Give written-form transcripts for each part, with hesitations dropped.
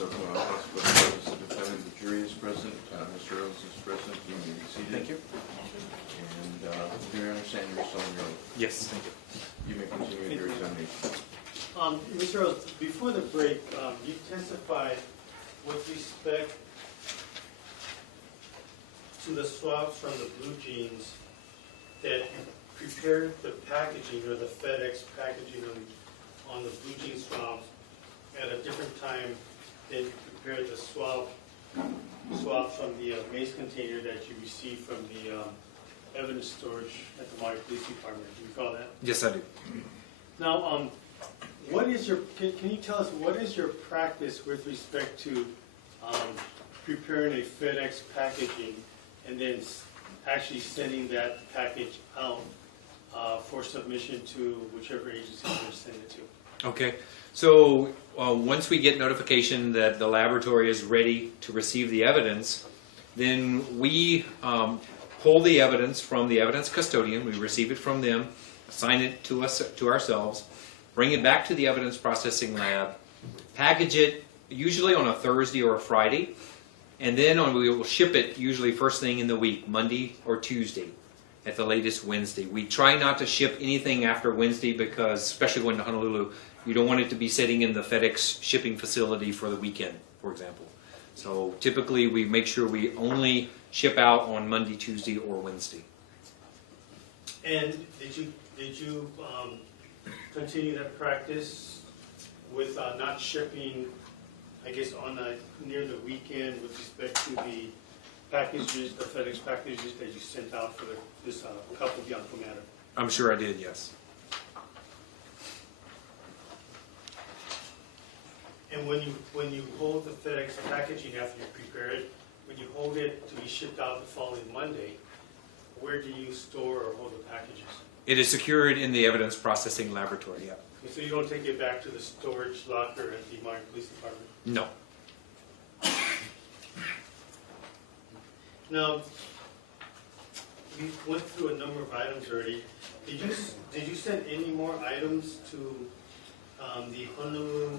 of possible notice of the defendant, the jury is present, Mr. Earls is present, you may be seated. Thank you. And do you understand your sworn oath? Yes, thank you. You may continue your examination. Mr. Earls, before the break, you testified with respect to the swabs from the blue jeans that you prepared the packaging or the FedEx packaging on the blue jean swabs at a different time than you prepared the swab from the mace container that you received from the evidence storage at the Maui Police Department. Do you recall that? Yes, I do. Now, what is your? Can you tell us what is your practice with respect to preparing a FedEx packaging and then actually sending that package out for submission to whichever agency you're going to send it to? Okay, so once we get notification that the laboratory is ready to receive the evidence, then we pull the evidence from the evidence custodian. We receive it from them, assign it to us, to ourselves, bring it back to the evidence processing lab, package it usually on a Thursday or a Friday, and then we will ship it usually first thing in the week, Monday or Tuesday, at the latest Wednesday. We try not to ship anything after Wednesday because, especially going to Honolulu, you don't want it to be sitting in the FedEx shipping facility for the weekend, for example. So typically we make sure we only ship out on Monday, Tuesday, or Wednesday. And did you continue that practice with not shipping, I guess, on near the weekend with respect to the packages, the FedEx packages that you sent out for this Capobianco matter? I'm sure I did, yes. And when you hold the FedEx packaging after you prepare it, when you hold it to be shipped out the following Monday, where do you store or hold the packages? It is secured in the evidence processing laboratory, yeah. So you don't take it back to the storage locker at the Maui Police Department? No. Now, we went through a number of items already. Did you send any more items to the Honolulu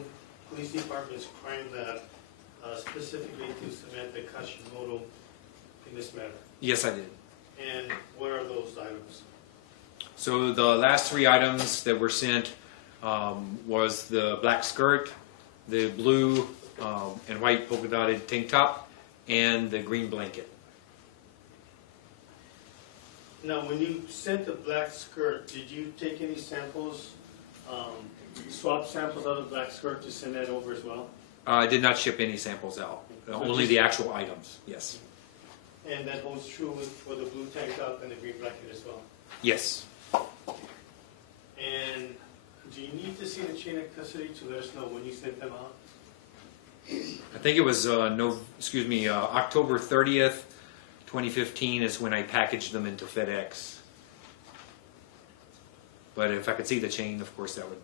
Police Department's crime lab, specifically to Samantha Kashimoto in this matter? Yes, I did. And what are those items? So the last three items that were sent was the black skirt, the blue and white polka dotted tank top, and the green blanket. Now, when you sent the black skirt, did you take any samples, swab samples out of the black skirt to send that over as well? I did not ship any samples out, only the actual items, yes. And that holds true for the blue tank top and the green blanket as well? Yes. And do you need to see the chain of custody to let us know when you sent them out? I think it was October 30th, 2015 is when I packaged them into FedEx. But if I could see the chain, of course, that would.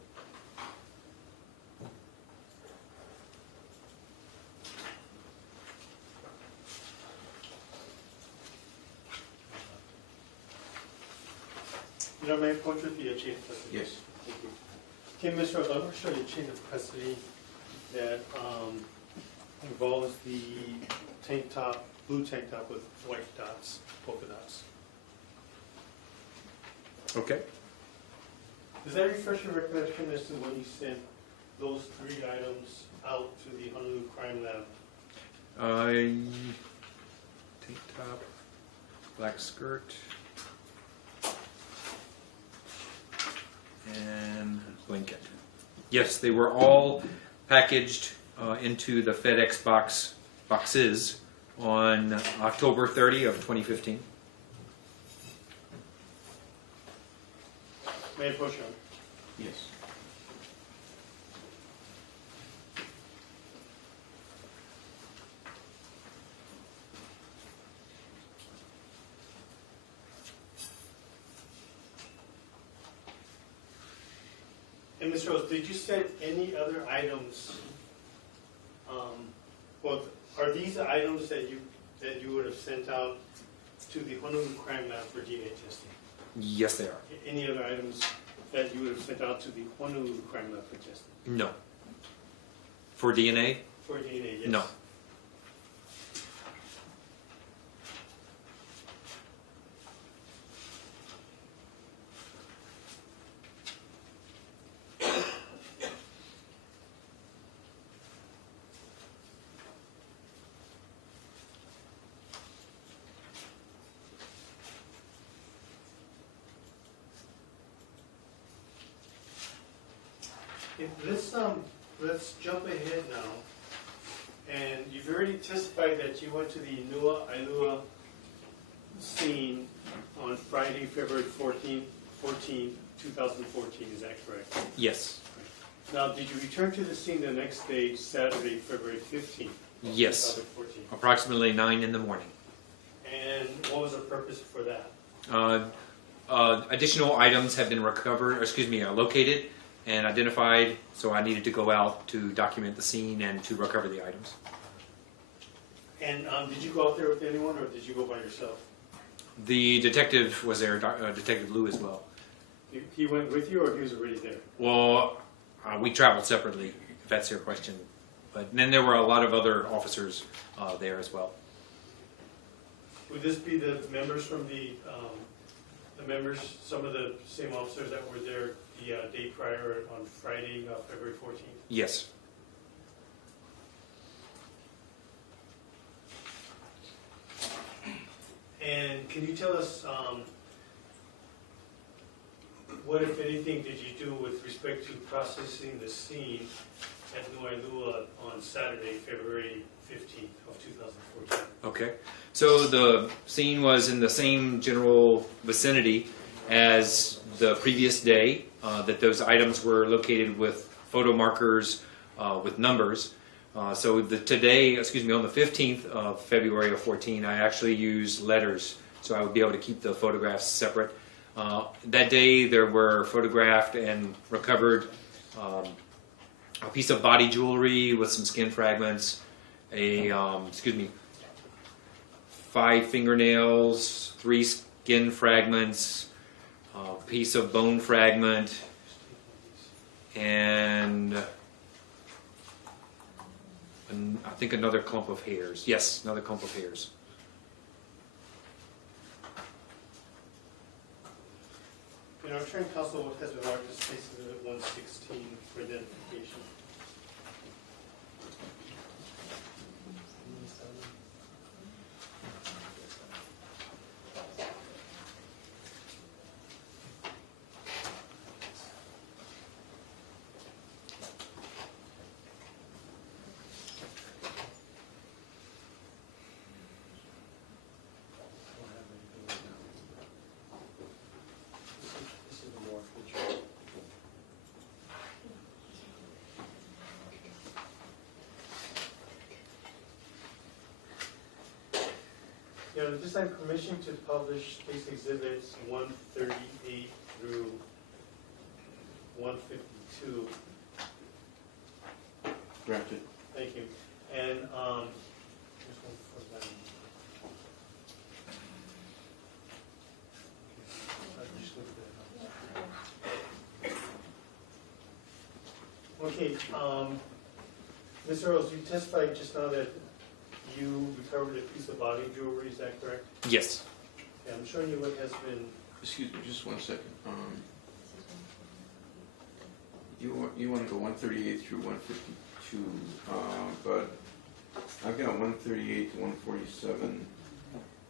You know, may I approach with the chain of custody? Yes. Thank you. Okay, Mr. Rose, I'm going to show you a chain of custody that involves the tank top, blue tank top with white dots, polka dots. Okay. Does that refresh your recollection as to when you sent those three items out to the Honolulu Crime Lab? Tank top, black skirt, and blanket. Yes, they were all packaged into the FedEx boxes on October 30 of 2015. May I approach you? Yes. And Mr. Rose, did you send any other items? Well, are these items that you would have sent out to the Honolulu Crime Lab for DNA testing? Yes, they are. Any other items that you would have sent out to the Honolulu Crime Lab for testing? No. For DNA? For DNA, yes. No. Let's jump ahead now. And you've already testified that you went to the Wailuku scene on Friday, February 14, 2014, is that correct? Yes. Now, did you return to the scene the next day, Saturday, February 15th? Yes. 2014? Approximately 9 in the morning. And what was the purpose for that? Additional items have been located and identified, so I needed to go out to document the scene and to recover the items. And did you go out there with anyone, or did you go by yourself? The detective was there, Detective Lou as well. He went with you, or he was already there? Well, we traveled separately, if that's your question. But then there were a lot of other officers there as well. Would this be the members from some of the same officers that were there the day prior on Friday, February 14th? Yes. And can you tell us what, if anything, did you do with respect to processing the scene at Wailuku on Saturday, February 15th of 2014? Okay. So the scene was in the same general vicinity as the previous day, that those items were located with photo markers with numbers. So on the 15th of February of 14, I actually used letters, so I would be able to keep the photographs separate. That day there were photographed and recovered a piece of body jewelry with some skin fragments, 5 fingernails, 3 skin fragments, a piece of bone fragment, and I think another clump of hairs. Yes, another clump of hairs. You know, Attorney Counsel, what has been marked as case exhibit 116 for identification? You know, this time permission to publish case exhibits 138 through 152. Granted. Thank you. And here's one for that. Just look at that. Okay, Ms. Earls, you testified just now that you recovered a piece of body jewelry, is that correct? Yes. Yeah, I'm showing you what has been. Excuse me, just 1 second. You want to go 138 through 152, but I've got 138 to 147,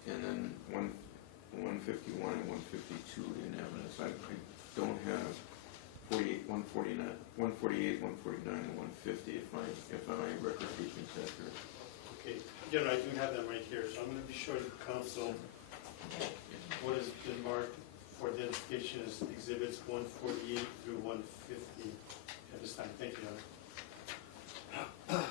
and then 151 and 152 in evidence. I don't have 148, 149, and 150 if my record keeps me accurate. Okay, again, I do have them right here, so I'm going to be showing counsel what has been marked for identification as exhibits 148 through 150 at this time. Thank you, Your Honor.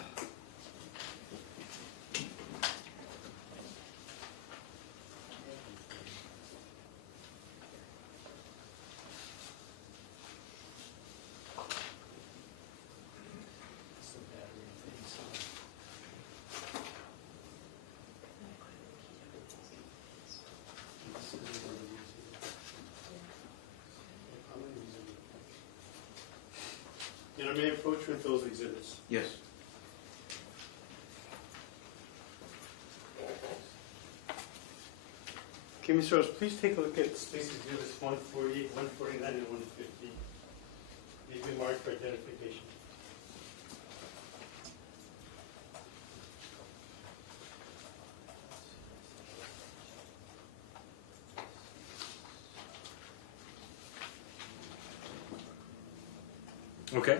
And I may approach with those exhibits. Yes. Okay, Mr. Rose, please take a look at Stacy's exhibits 148, 149, and 150. These have been marked for identification. Okay.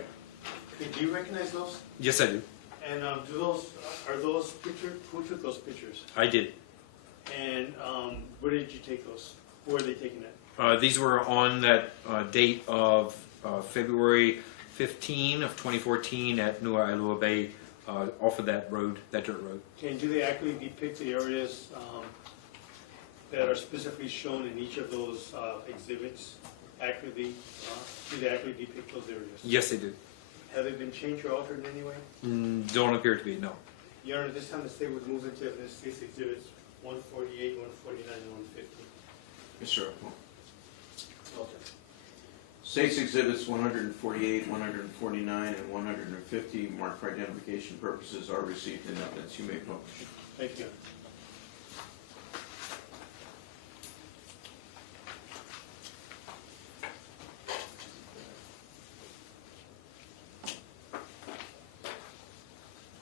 Okay, do you recognize those? Yes, I do. And are those pictures, who took those pictures? I did. And where did you take those? Where are they taken at? These were on that date of February 15 of 2014 at Nua'ailua Bay, off of that road, that dirt road. Okay, and do they accurately depict the areas that are specifically shown in each of those exhibits? Accurately, do they accurately depict those areas? Yes, they do. Have they been changed or altered in any way? Don't appear to be, no. Your Honor, this time the state would move into the state's exhibits 148, 149, and 150. Mr. Upon. Alter. State's exhibits 148, 149, and 150, marked for identification purposes, are received in evidence. You may publish. Thank you.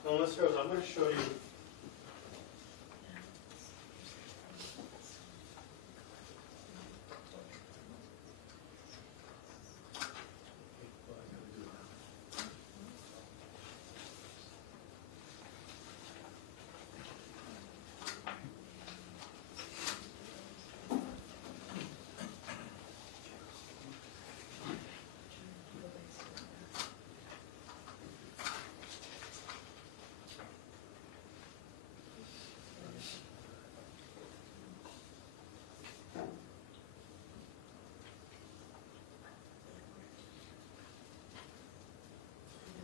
Now, Mr. Rose, I'm going to show you.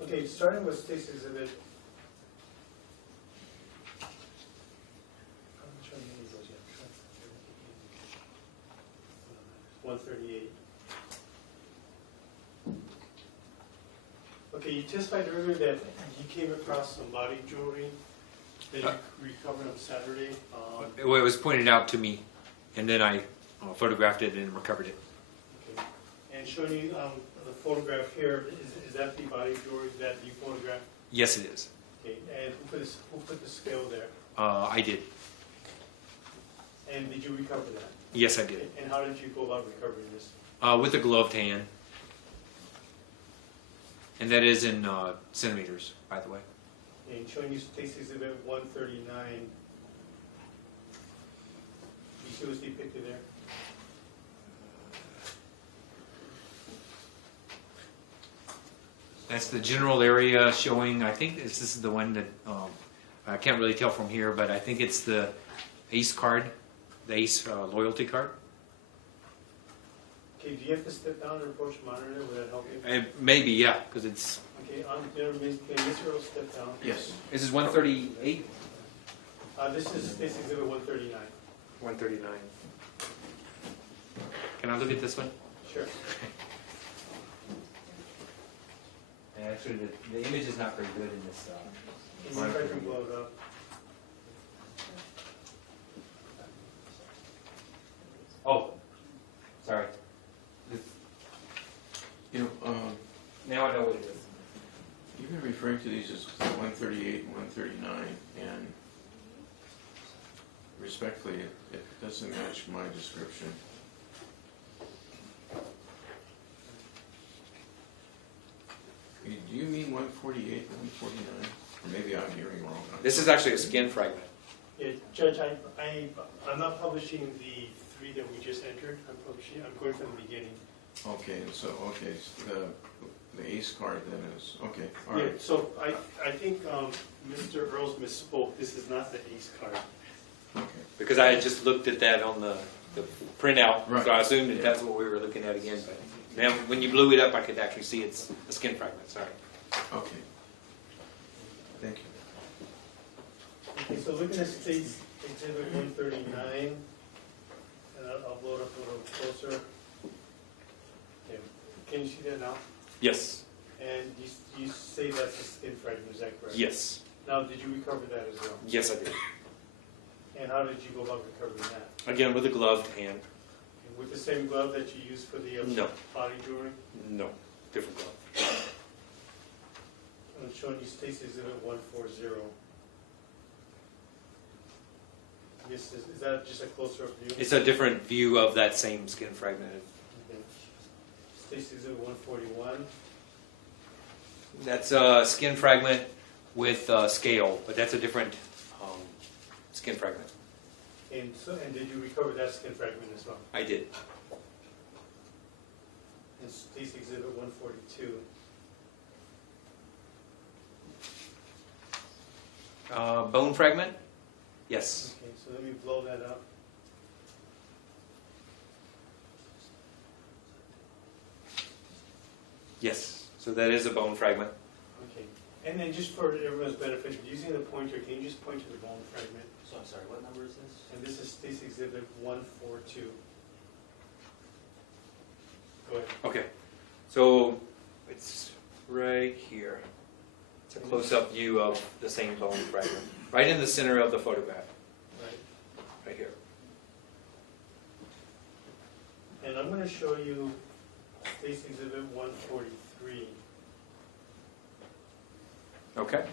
Okay, starting with State's exhibit. I'm trying to get those yet. 138. Okay, you testified earlier that you came across some body jewelry that you recovered on Saturday. Well, it was pointed out to me, and then I photographed it and recovered it. Okay. And showing you the photograph here, is that the body jewelry that you photographed? Yes, it is. Okay, and who put the scale there? I did. And did you recover that? Yes, I did. And how did you go about recovering this? With a gloved hand. And that is in centimeters, by the way. And showing you State's exhibit 139. You see what's depicted there? That's the general area showing, I think this is the one that, I can't really tell from here, but I think it's the ACE card, the ACE loyalty card. Okay, do you have to step down and approach the monitor? Will that help you? Maybe, yeah, because it's... Okay, can Mr. Earl step down? Yes. This is 138? This is State's exhibit 139. 139. Can I look at this one? Sure. Actually, the image is not very good in this. Can you see if I can blow it up? Oh, sorry. You know, Now I know what it is. you've been referring to these as 138 and 139, and respectfully, it doesn't match my description. Do you mean 148 and 149? Or maybe I'm hearing wrong. This is actually a skin fragment. Yeah, Judge, I'm not publishing the three that we just entered. I'm going from the beginning. Okay, so the ACE card then is, okay, all Yeah, right. so I think Mr. Earls misspoke. This is not the ACE card. Okay. Because I had just looked at that on the printout, Right. so I assumed that that's what we were looking at again. But now, when you blew it up, I could actually see it's a skin fragment. Sorry. Okay. Thank you. Okay, so looking at State's exhibit 139, and I'll blow it up a little closer. Okay. Can you see that now? Yes. And you say that's a skin fragment, is that correct? Yes. Now, did you recover that as well? Yes, I did. And how did you go about recovering that? Again, with a gloved hand. And with the same glove that you used for the No. body jewelry? No, different glove. I'm showing you Stacy Exhibit 140. Is that just a closer up view? It's a different view of that same skin fragment. Okay. Stacy Exhibit 141. That's a skin fragment with scale, but that's a different skin fragment. And did you recover that skin fragment as well? I did. And Stacy Exhibit 142. Bone fragment? Yes. Okay, so let me blow that up. Yes. So that is a bone fragment. Okay. And then just for everyone's benefit, using the pointer, can you just point to the bone fragment? So I'm sorry, what number is this? And this is Stacy Exhibit 142. Go ahead. Okay. So it's right here. It's a close-up view of the same bone fragment. Right in the center of the photograph. Right. Right here. And I'm going to show you Stacy Exhibit 143. Okay.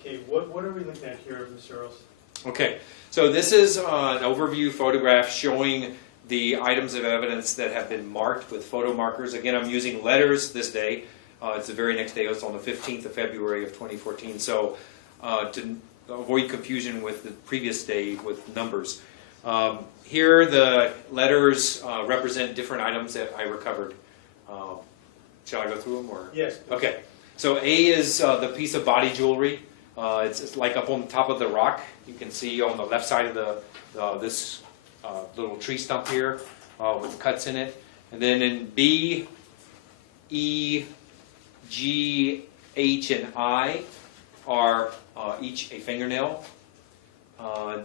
Okay, what are we looking at here, Mr. Earls? Okay. So this is an overview photograph showing the items of evidence that have been marked with photo markers. Again, I'm using letters this day. It's the very next day. It's on the 15th of February of 2014. So to avoid confusion with the previous day with numbers. Here the letters represent different items that I recovered. Shall I go through them? Or? Yes. Please. Okay. So A is the piece of body jewelry. It's like up on top of the rock. You can see on the left side of this little tree stump here with cuts in it. And then in B, E, G, H, and I are each a fingernail.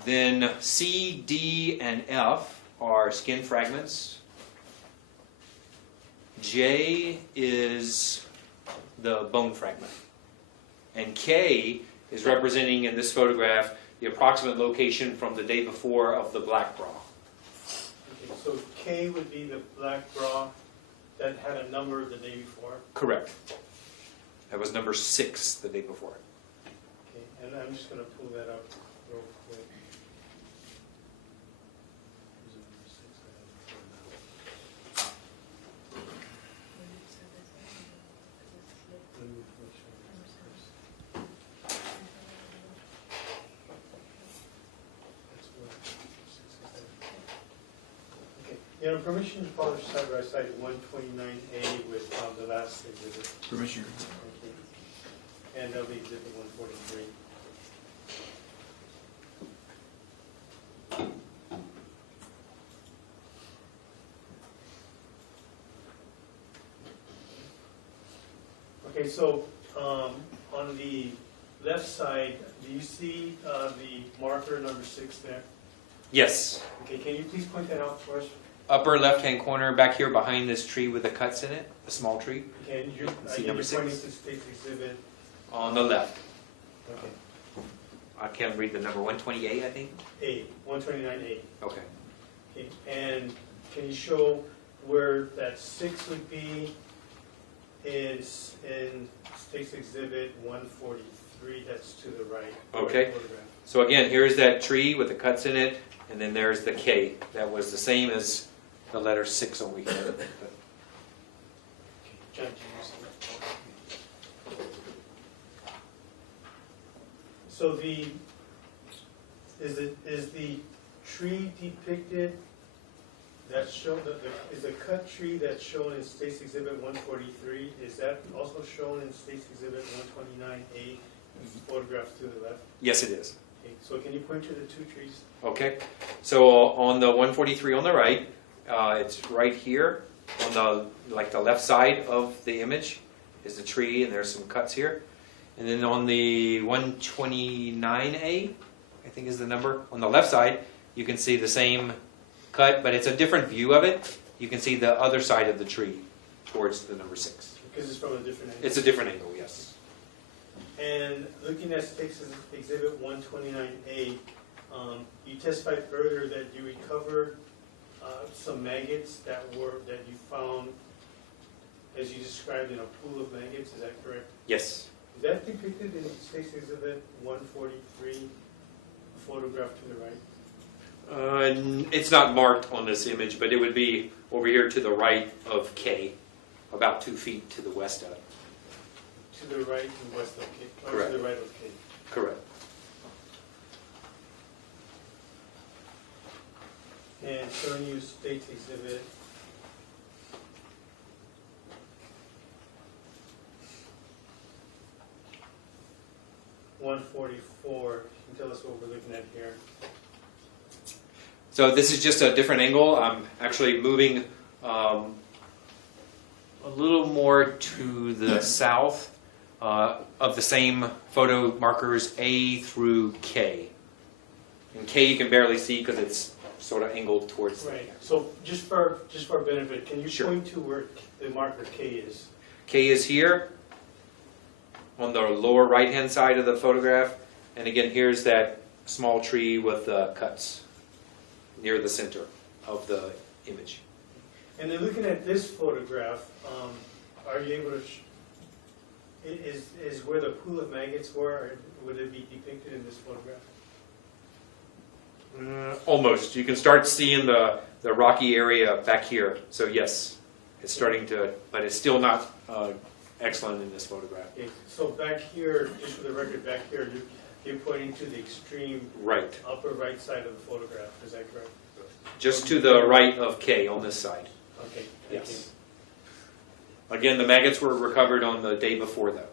Then C, D, and F are skin fragments. J is the bone fragment. And K is representing in this photograph the approximate location from the day before of the black bra. Okay, so K would be the black bra that had a number the day before. Correct. That was number 6 the day before. Okay, and I'm just going to pull that up real quick. Let me make sure I get this first. That's what, 67. Okay, you know, permission to follow side by side 129A with the last exhibit. Permission. And that'll be exhibit 143. Okay, so on the left side, do you see the marker number 6 there? Yes. Okay, can you please point that out for us? Upper left-hand corner back here behind this tree with the cuts in it, the small tree, Okay, and you're, See you're number pointing 6? to state exhibit. on the left. Okay, I can't read the number, 128 I think? A, 129A. Okay. Okay, and can you show where that 6 would be is in State's Exhibit 143, that's to the right. Okay. Photograph. So again, here's that tree with the cuts in it, and then there's the K. That was the same as the letter 6 over here. John, do you see that? So is the tree depicted that's shown, is the cut tree that's shown in State's Exhibit 143, is that also shown in State's Exhibit 129A, photographed to the left? Yes, it is. Okay, so can you point to the 2 trees? Okay. So on the 143 on the right, it's right here on the left side of the image is the tree, and there's some cuts here. And then on the 129A, I think is the number, on the left side, you can see the same cut, but it's a different view of it. You can see the other side of the tree towards the number 6. Because it's from a different angle. It's a different angle, yes. And looking at State's Exhibit 129A, You testified earlier that you recovered some maggots that you found, as you described, in a pool of maggots. Is that correct? Yes. Is that depicted in State's Exhibit 143, photograph to the right? It's not marked on this image, but it would be over here to the right of K, about 2 feet to the west of. To the right and west of K. Or Correct. to the right of K. Correct. And showing you State's Exhibit 144. Can you tell us what we're looking at here? So this is just a different angle. I'm actually moving a little more to the south of the same photo markers A through K. And K you can barely see because it's sort of angled towards Right. So just for our benefit, can you Sure. point to where the marker K is? K is here on the lower right-hand side of the photograph. And again, here's that small tree with the cuts near the center of the image. And then looking at this photograph, are you able to, is where the pool of maggots were, or would it be depicted in this photograph? Almost. You can start seeing the rocky area back here. So yes, it's starting to, but it's still not excellent in this photograph. Okay. So back here, just for the record, back here, you're pointing to the extreme Right. upper right side of the photograph, is that correct? Just to the right of K on this side. Okay, thank Yes. Again, the maggots were recovered on the day before that.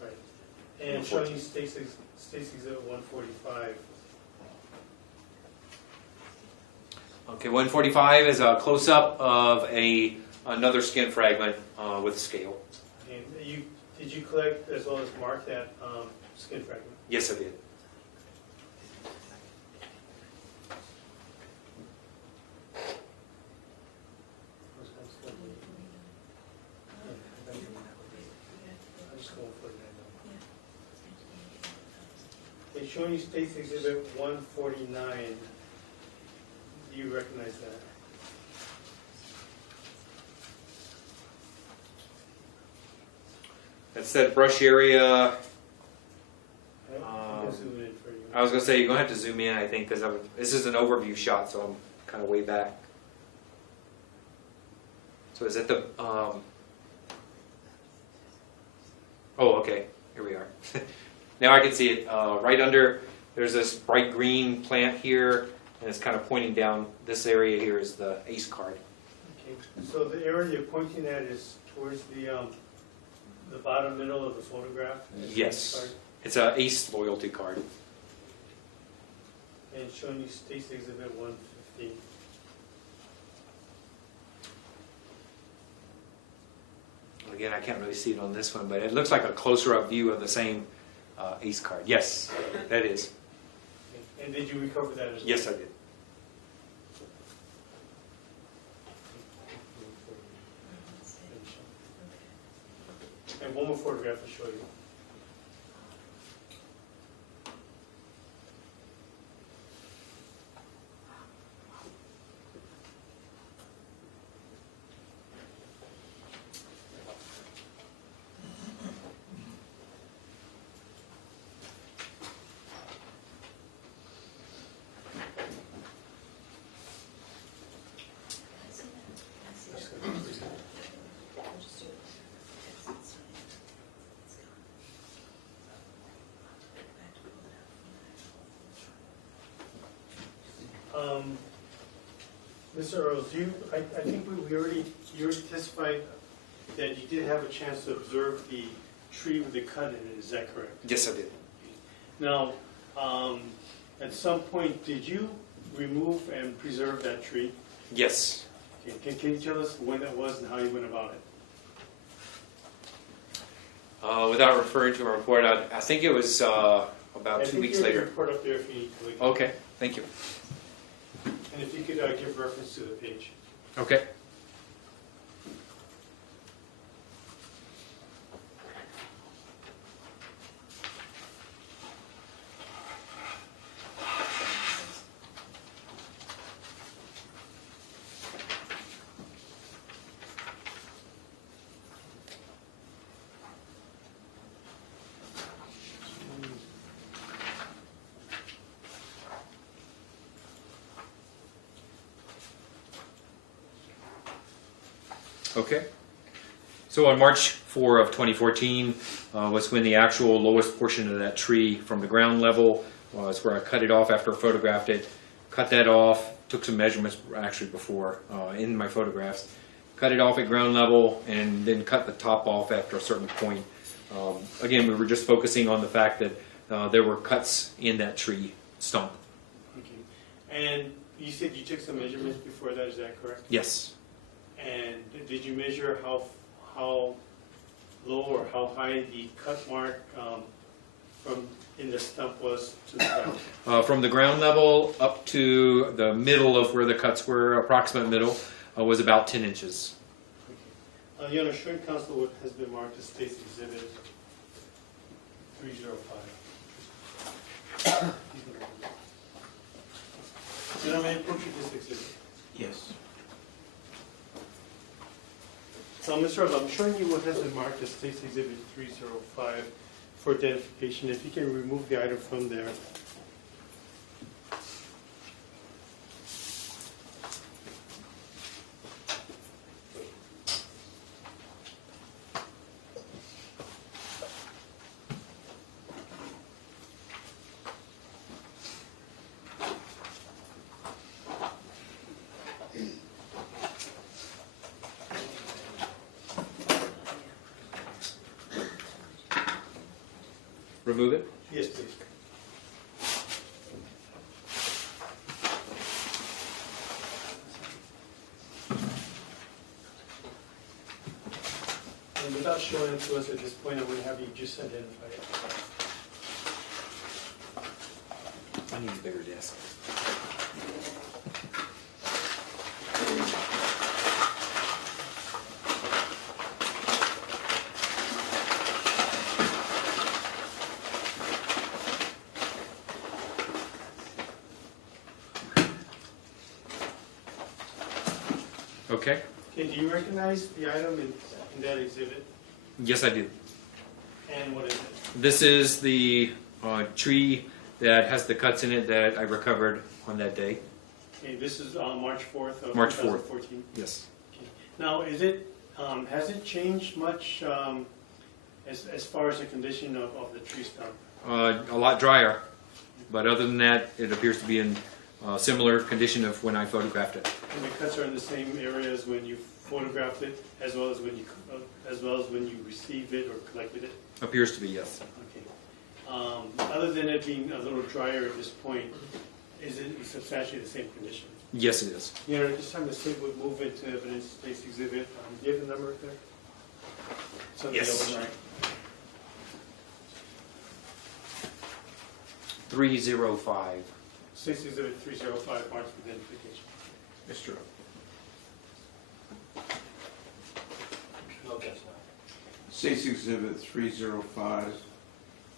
you. Right. And showing you Stacy's Exhibit 145. Okay, 145 is a close-up of another skin fragment with scale. And did you collect as well as mark that skin fragment? Yes, I did. Okay, showing you State's Exhibit 149. Do you recognize that? That's that brush area. I can zoom it in for you. I was going to say, you're going to have to zoom in, I think, because this is an overview shot, so I'm kind of way back. So is it the... oh, okay. Here we are. Now I can see it. Right under, there's this bright green plant here, and it's kind of pointing down. This area here is the ACE card. Okay, so the area you're pointing at is towards the bottom middle of the photograph? Yes. It's a ACE loyalty card. And showing you State's Exhibit 150. Again, I can't really see it on this one, but it looks like a closer up view of the same ACE card. Yes, that is. Okay. And did you recover that as well? Yes, I did. And one more photograph to show you. Mr. Earls, I think you already testified that you did have a chance to observe the tree with the cut in it, is that correct? Yes, I did. Now, at some point, did you remove and preserve that tree? Yes. Okay. Can you tell us when that was and how you went about it? Without referring to a report, I think it was about 2 weeks later. Report up there if you need to. Okay, thank you. And if you could give reference to the page. Okay. Okay. So on March 4 of 2014 was when the actual lowest portion of that tree from the ground level was where I cut it off after I photographed it. Cut that off, took some measurements actually before in my photographs. Cut it off at ground level and then cut the top off after a certain point. Again, we were just focusing on the fact that there were cuts in that tree stump. Okay. And you said you took some measurements before that, is that correct? Yes. And did you measure how low or how high the cut mark from in the stump was to the ground? From the ground level up to the middle of where the cuts were, approximate middle, was about 10 inches. Okay. Your Assurance Council what has been marked as State's Exhibit 305. May I approach this exhibit? Yes. So, Mr. Rose, I'm showing you what has been marked as State's Exhibit 305 for identification. If you can remove the item from there. Remove it? Yes, please. And without showing it to us at this point, I'm going to have you just identify it. I need a bigger desk. Okay. Okay, do you recognize the item in that exhibit? Yes, I do. And what is it? This is the tree that has the cuts in it that I recovered on that day. Okay, this is on March 4th of March 4th. 2014. Yes. Okay. Now, has it changed much as far as the condition of the tree stump? A lot drier, but other than that, it appears to be in similar condition of when I photographed it. And the cuts are in the same areas when you photographed it, as well as when you received it or collected it. Appears to be, yes. Okay. Other than it being a little drier at this point, is it substantially the same condition? Yes, it is. You know, at this time the state would move into evidence space exhibit. Do you have the number up there? So Yes. the right. 305. State's exhibit 305 marks for identification. Mr. No, that's not. State's Exhibit 305,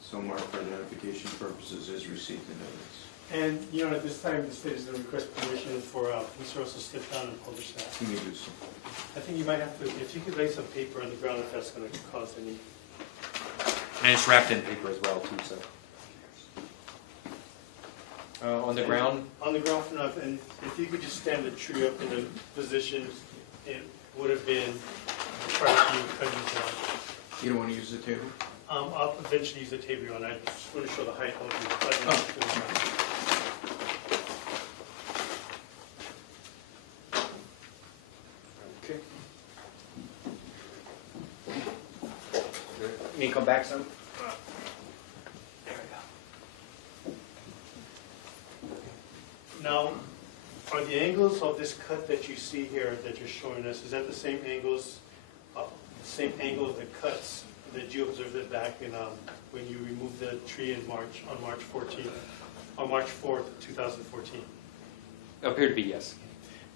so marked for identification purposes, is received in evidence. And, you know, at this time, the state is going to request permission for Mr. Russell to step down and publish that. You may do so. I think you might have to, if you could lay some paper on the ground, if that's going to cause any. And it's wrapped in paper as well, too, so. On the ground? On the ground for now, and if you could just stand the tree up in the position it would have been prior to you cutting it down. You don't want to use the table? I'll eventually use the table on. I just want to show the height of the cutting to the ground. Okay. You need to come back some? Now, are the angles of this cut that you see here that you're showing us, is that the same angles, same angle of the cuts that you observed it back in when you removed the tree in March, on March 14th, on March 4th, 2014? Appear to be, yes.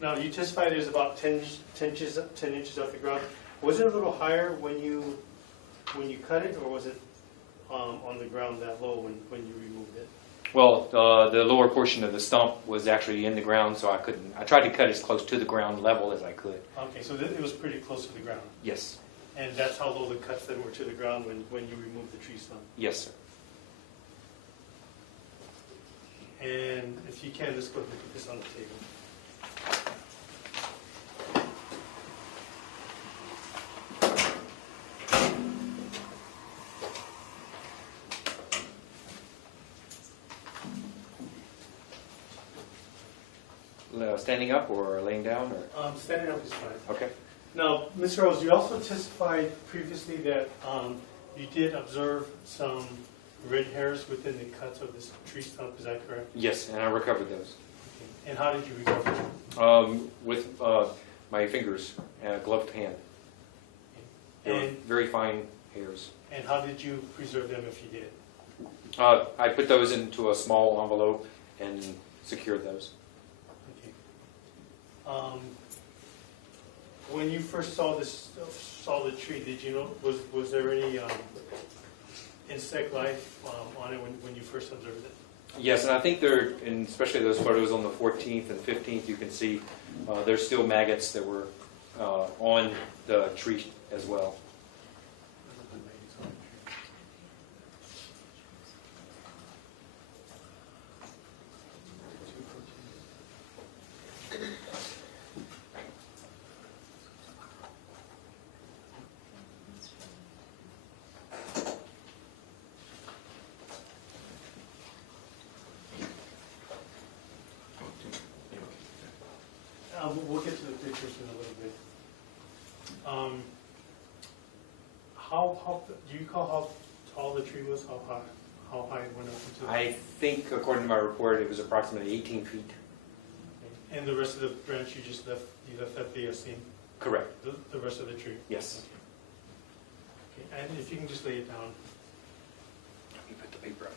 Now, you testified there's about 10 inches off the ground. Was it a little higher when you cut it, or was it on the ground that low when you removed it? Well, the lower portion of the stump was actually in the ground, so I tried to cut as close to the ground level as I could. Okay, so it was pretty close to the ground. Yes. And that's how low the cuts then were to the ground when you removed the tree stump. Yes, sir. And if you can, let's go ahead and put this on the table. standing up or laying down? Or? Standing up is fine. Okay. Now, Mr. Rose, you also testified previously that you did observe some red hairs within the cuts of this tree stump, is that correct? Yes, and I recovered those. And how did you recover them? With my fingers and a gloved hand. They were And, very fine hairs. and how did you preserve them if you did? I put those into a small envelope and secured those. Okay. When you first saw the tree, did you know, was there any insect life on it when you first observed it? Yes, and I think there, and especially those photos on the 14th and 15th, you can see there's still maggots that were on the tree as well. We'll get to the pictures in a little bit. How do you recall how tall the tree was? How high it went up into? I think, according to my report, it was approximately 18 feet. And the rest of the branch you just left, at the seam? Correct. The rest of the tree? Yes. Okay. And if you can just lay it down. Let me put the paper on.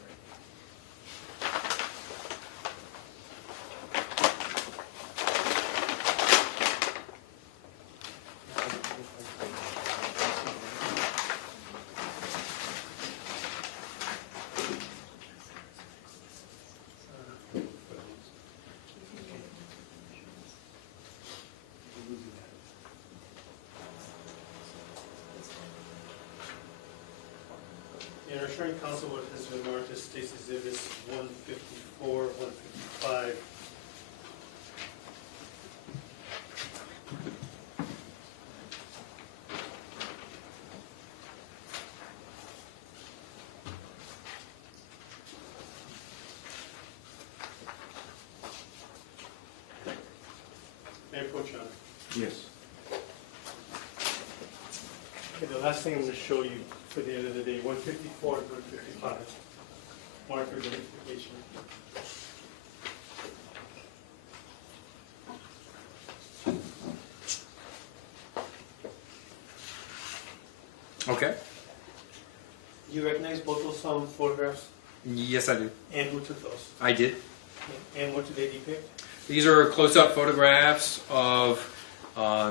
In our showing council what has been marked as State's Exhibits 154, 155. Mayor Pro Tem. Yes. Okay, the last thing I'm going to show you for the end of the day, 154 to 155, marker identification. Okay. You recognize both those photographs? Yes, I do. And who took those? I did. And what do they depict? These are close-up photographs of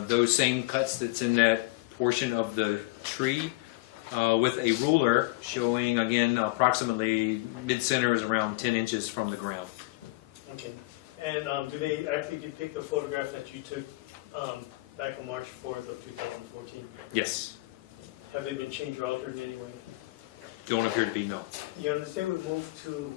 those same cuts that's in that portion of the tree with a ruler showing, again, approximately mid-center is around 10 inches from the ground. Okay. And do they actually depict the photograph that you took back on March 4th of 2014? Yes. Have they been changed or altered in any way? Don't appear to be, no. You understand we moved to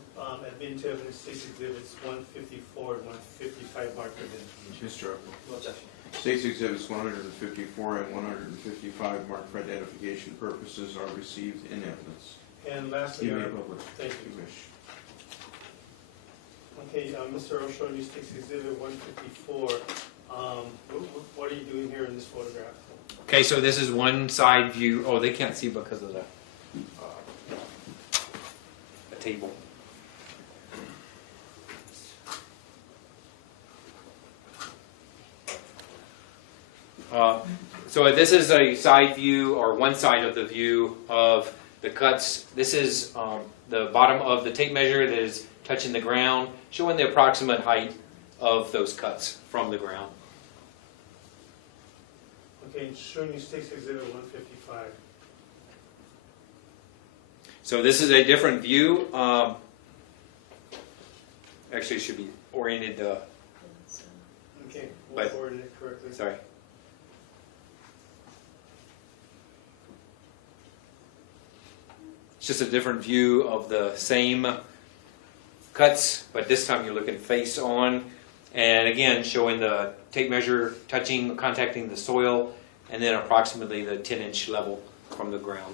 admit to evidence State's Exhibits 154 and 155 marker identification. Mr. Upper. No objection. State's Exhibits 154 and 155 marked for identification purposes are received in evidence. And lastly, You may publish thank if you. you wish. Okay, Mr. Earl showed you State's Exhibit 154. What are you doing here in this photograph? Okay, so this is one side view. Oh, they can't see because of the table. So this is a side view, or one side of the view of the cuts. This is the bottom of the tape measure that is touching the ground, showing the approximate height of those cuts from the ground. Okay, showing you State's Exhibit 155. So this is a different view. Actually, it should be oriented. Okay, we'll But- forward it correctly. Sorry. It's just a different view of the same cuts, but this time you're looking face on. And again, showing the tape measure touching, contacting the soil, and then approximately the 10-inch level from the ground.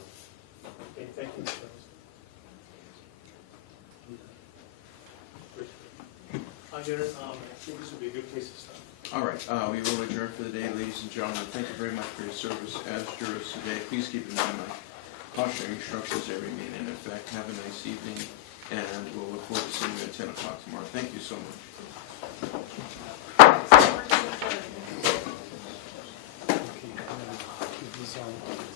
Okay, thank you, Mr. Rose. I think this would be a good place to stop. All right, we will adjourn for the day, ladies and gentlemen. Thank you very much for your service as jurists today. Please keep in mind my cautionary instructions that remain in effect. Have a nice evening, and we'll look forward to seeing you at 10 o'clock tomorrow. Thank you so much. Okay, give this on.